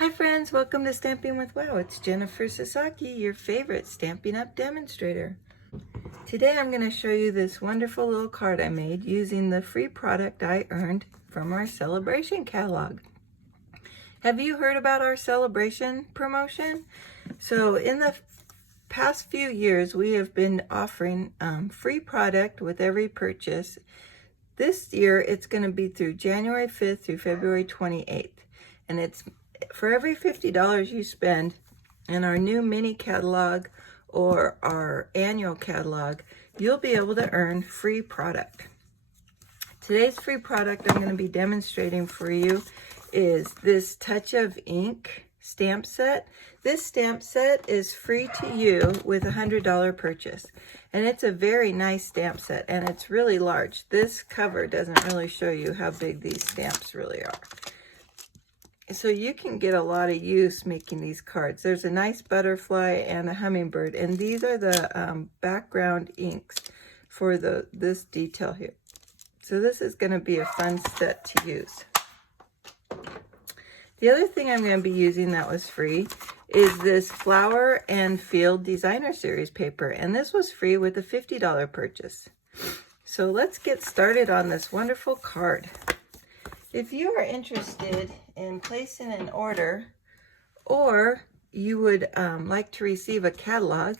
Hi friends, welcome to Stamping with Wow. It's Jennifer Sasaki, your favorite Stampin' Up demonstrator. Today I'm going to show you this wonderful little card I made using the free product I earned from our Sale-a-bration catalog. Have you heard about our Sale-a-bration promotion? So in the past few years we have been offering free product with every purchase. This year it's going to be through January 5th through February 28th, and it's for every $50 you spend in our new mini catalog or our annual catalog, you'll be able to earn free product. Today's free product I'm going to be demonstrating for you is this Touch of Ink stamp set. This stamp set is free to you with a $100 purchase, and it's a very nice stamp set, and it's really large. This cover doesn't really show you how big these stamps really are. So you can get a lot of use making these cards. There's a nice butterfly and a hummingbird, and these are the background inks for this detail here. So this is going to be a fun set to use. The other thing I'm going to be using that was free is this Flower and Field Designer Series paper, and this was free with a $50 purchase. So let's get started on this wonderful card. If you are interested in placing an order, or you would like to receive a catalog,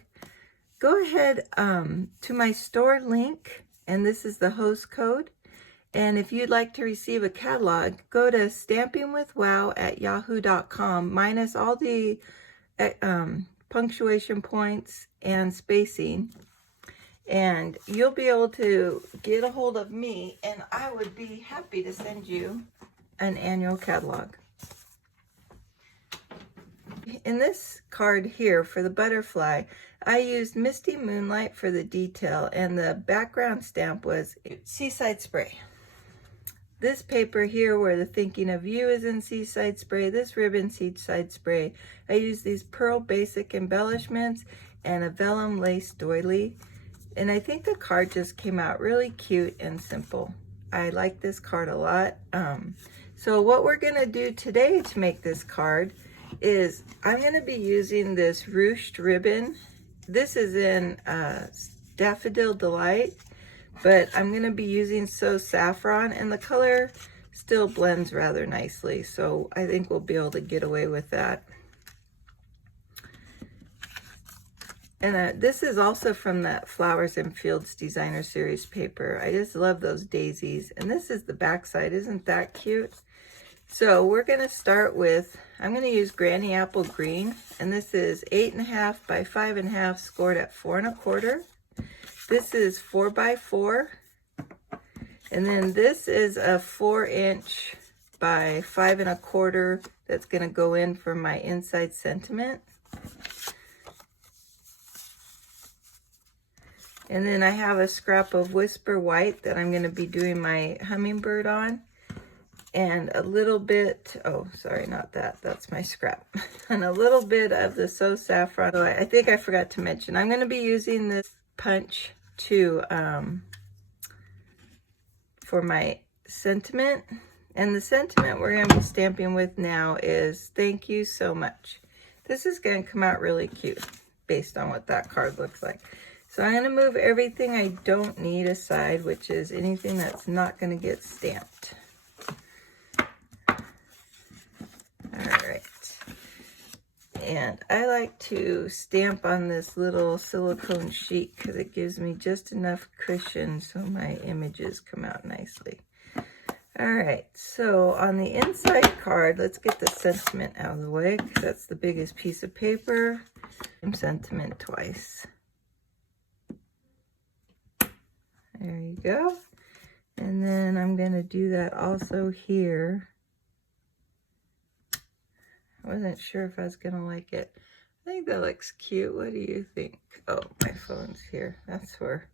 go ahead to my store link, and this is the host code. And if you'd like to receive a catalog, go to stampingwithwow@yahoo.com minus all the punctuation points and spacing, and you'll be able to get a hold of me, and I would be happy to send you an annual catalog. In this card here for the butterfly, I used Misty Moonlight for the detail, and the background stamp was Seaside Spray. This paper here where the Thinking of You is in Seaside Spray, this ribbon Seaside Spray. I used these pearl basic embellishments and a vellum lace doily. And I think the card just came out really cute and simple. I like this card a lot. So what we're going to do today to make this card is I'm going to be using this Ruched Ribbon. This is in Daffodil Delight, but I'm going to be using So Saffron, and the color still blends rather nicely. So I think we'll be able to get away with that. And this is also from that Flowers and Fields Designer Series paper. I just love those daisies. And this is the back side. Isn't that cute? So we're going to start with, I'm going to use Granny Apple Green. And this is 8.5 by 5.5 scored at 4 1/4. This is 4 by 4. And then this is a 4-inch by 5 1/4 that's going to go in for my inside sentiment. And then I have a scrap of Whisper White that I'm going to be doing my hummingbird on. And a little bit, oh, sorry, not that. That's my scrap. And a little bit of the So Saffron. So I think I forgot to mention, I'm going to be using this punch to for my sentiment. And the sentiment we're going to be stamping with now is Thank You So Much. This is going to come out really cute based on what that card looks like. So I'm going to move everything I don't need aside, which is anything that's not going to get stamped. All right. And I like to stamp on this little silicone sheet because it gives me just enough cushion so my images come out nicely. All right, so on the inside card, let's get the sentiment out of the way because that's the biggest piece of paper. Sentiment twice. There you go. And then I'm going to do that also here. I wasn't sure if I was going to like it. I think that looks cute. What do you think? Oh, my phone's here. That's where...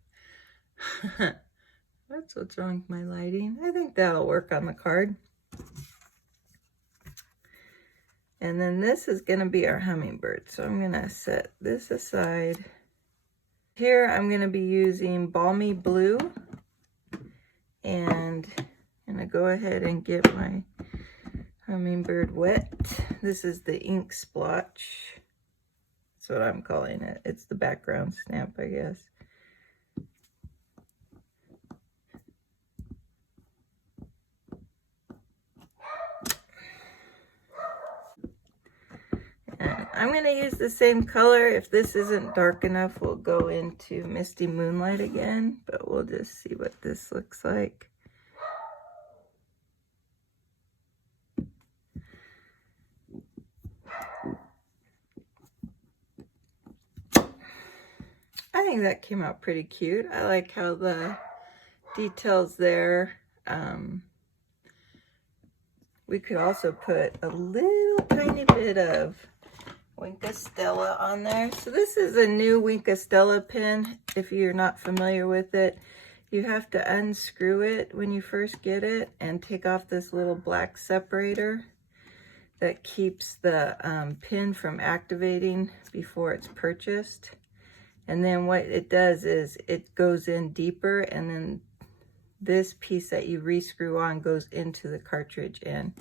That's what's wrong with my lighting. I think that'll work on the card. And then this is going to be our hummingbird. So I'm going to set this aside. Here I'm going to be using Balmy Blue, and I'm going to go ahead and get my hummingbird wet. This is the ink splotch. That's what I'm calling it. It's the background stamp, I guess. And I'm going to use the same color. If this isn't dark enough, we'll go into Misty Moonlight again, but we'll just see what this looks like. I think that came out pretty cute. I like how the details there. We could also put a little tiny bit of Wink Stella on there. So this is a new Wink Stella pin. If you're not familiar with it, you have to unscrew it when you first get it and take off this little black separator that keeps the pin from activating before it's purchased. And then what it does is it goes in deeper, and then this piece that you re-screw on goes into the cartridge and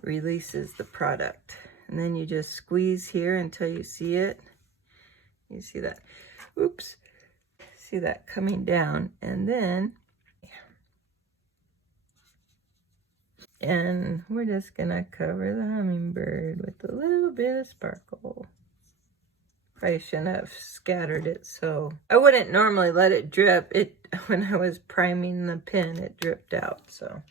releases the product. And then you just squeeze here until you see it. You see that? Oops. See that coming down. And then, and we're just gonna cover the hummingbird with a little bit of sparkle. Probably shouldn't have scattered it, so I wouldn't normally let it drip. When I was priming the pin, it dripped out, so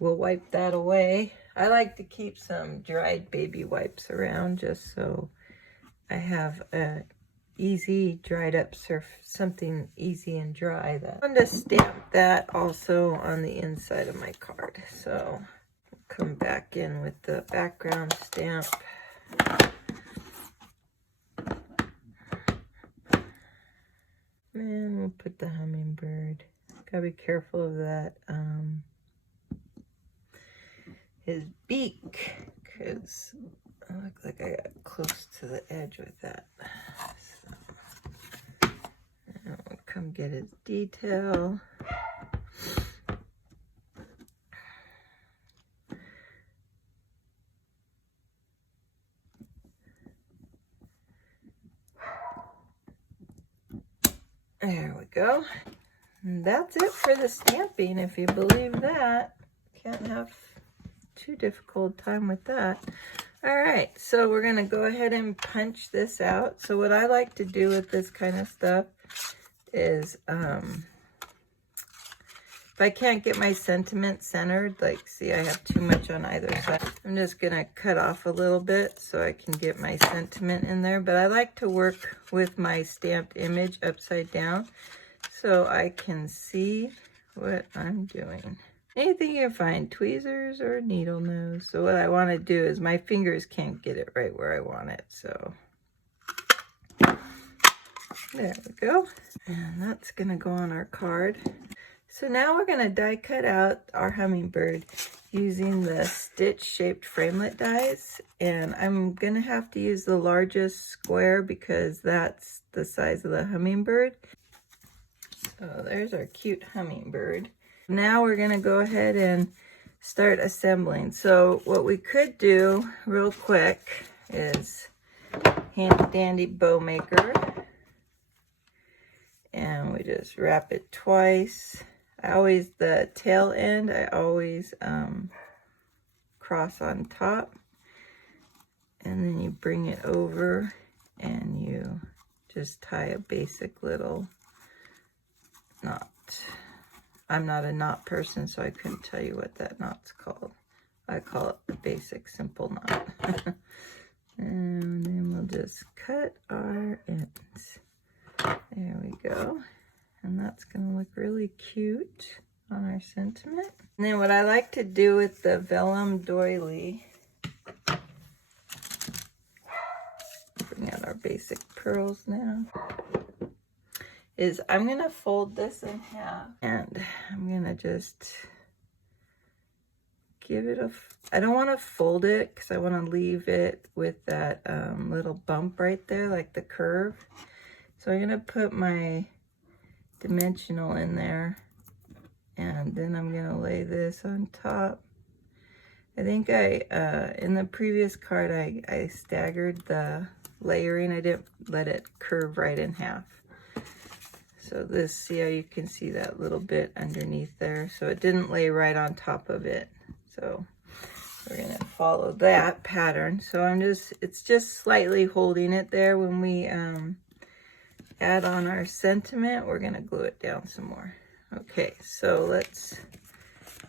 we'll wipe that away. I like to keep some dried baby wipes around just so I have a easy dried up surface, something easy and dry. That I'm going to stamp that also on the inside of my card. So come back in with the background stamp. And we'll put the hummingbird. Gotta be careful of that, his beak, because I look like I got close to the edge with that. So, and we'll come get his detail. There we go. And that's it for the stamping, if you believe that. Can't have too difficult time with that. All right, so we're gonna go ahead and punch this out. So what I like to do with this kind of stuff is, if I can't get my sentiment centered, like see I have too much on either side, I'm just gonna cut off a little bit so I can get my sentiment in there. But I like to work with my stamped image upside down so I can see what I'm doing. Anything you find, tweezers or needle nose. So what I want to do is my fingers can't get it right where I want it. So there we go. And that's gonna go on our card. So now we're going to die cut out our hummingbird using the stitch shaped framelit dies, and I'm going to have to use the largest square because that's the size of the hummingbird. So there's our cute hummingbird. Now we're going to go ahead and start assembling. So what we could do real quick is handy dandy bow maker, and we just wrap it twice. The tail end, I always cross on top, and then you bring it over and you just tie a basic little knot. I'm not a knot person, so I couldn't tell you what that knot's called. I call it the basic simple knot. And then we'll just cut our ends. There we go. And that's going to look really cute on our sentiment. And then what I like to do with the Vellum doily, bring out our basic pearls now, is I'm going to fold this in half. And I'm going to just give it I don't want to fold it because I want to leave it with that little bump right there, like the curve. So I'm going to put my dimensional in there, and then I'm going to lay this on top, I think in the previous card, I staggered the layering. I didn't let it curve right in half. So this, see how you can see that little bit underneath there? So it didn't lay right on top of it. So we're gonna follow that pattern. So it's just slightly holding it there. When we add on our sentiment, we're gonna glue it down some more. Okay, so let's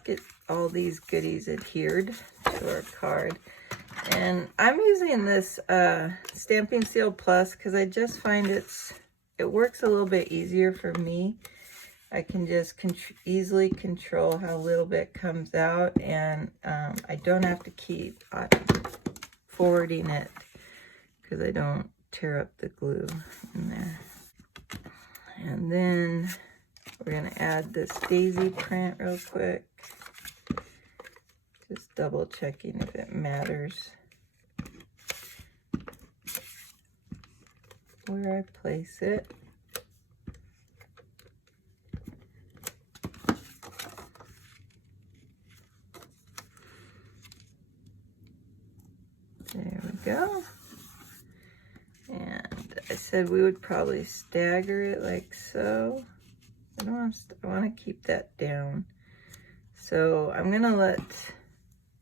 get all these goodies adhered to our card. And I'm using this Stamping Seal Plus because I just find it works a little bit easier for me. I can just easily control how little bit comes out, and I don't have to keep forwarding it because I don't tear up the glue in there. And then we're going to add this daisy print real quick. Just double checking if it matters where I place it. There we go. And I said we would probably stagger it like so. I want to keep that down. So I'm going to let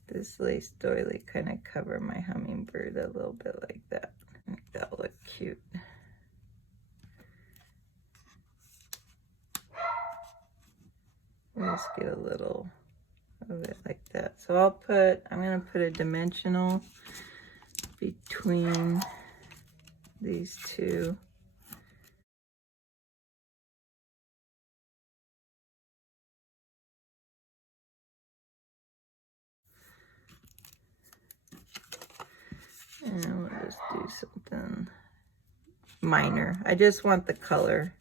this lace doily kind of cover my hummingbird a little bit like that. I think that'll look cute. We'll just get a little of it like that. So I'm going to put a dimensional between these two. And we'll just do something minor. I just want the color.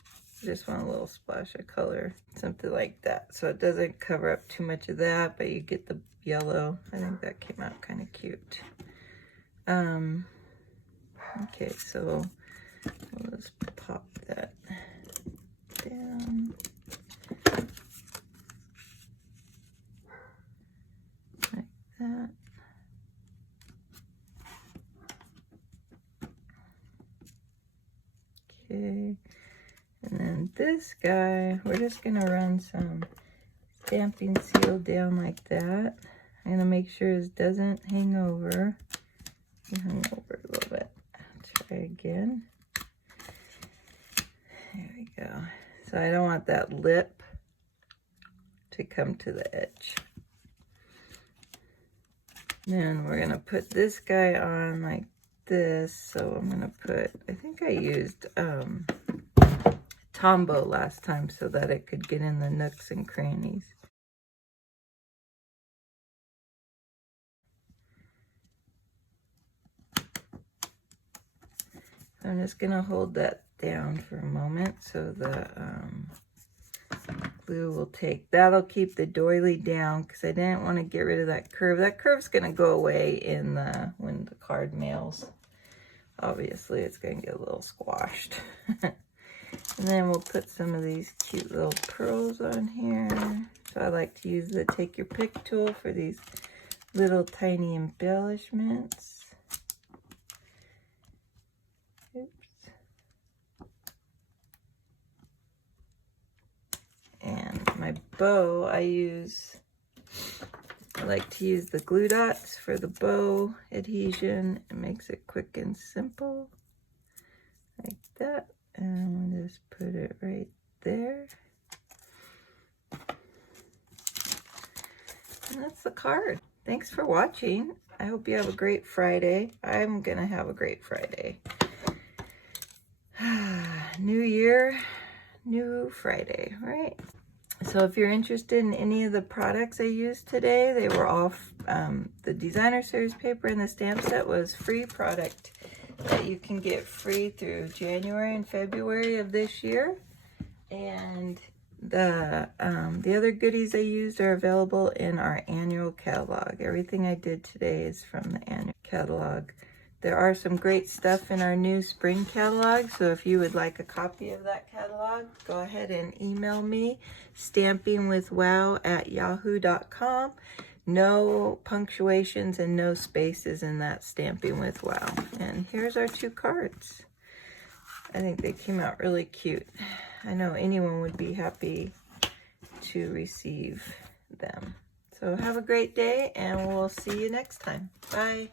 I just want a little splash of color. Something like that. So it doesn't cover up too much of that, but you get the yellow. I think that came out kind of cute. Okay, so we'll just pop that down. Like that. Okay, and then this guy, we're just gonna run some stamping seal down like that. I'm gonna make sure it doesn't hang over. It hung over a little bit. Try again. There we go. So I don't want that lip to come to the edge. Then we're gonna put this guy on like this. So I'm gonna put, I think I used Tombow last time so that it could get in the nooks and crannies. I'm just gonna hold that down for a moment so the glue will that'll keep the doily down because I didn't want to get rid of that curve. That curve's gonna go away when the card mails. Obviously it's gonna get a little squashed. And then we'll put some of these cute little pearls on here. So I like to use the Take Your Pick tool for these little tiny embellishments. Oops. And my bow, I like to use the glue dots for the bow adhesion. It makes it quick and simple, like that. And we'll just put it right there. And that's the card. Thanks for watching. I hope you have a great Friday. I'm gonna have a great Friday. New year, new Friday, right? So if you're interested in any of the products I used today, they were all, the designer series paper and the stamp set was free product that you can get free through January and February of this year. And the other goodies I used are available in our annual catalog. Everything I did today is from the annual catalog. There are some great stuff in our new spring catalog, so if you would like a copy of that catalog, go ahead and email me, stampingwithwow@yahoo.com. No punctuations and no spaces in that Stamping with Wow. And here's our 2 cards. I think they came out really cute. I know anyone would be happy to receive them. So have a great day, and we'll see you next time. Bye.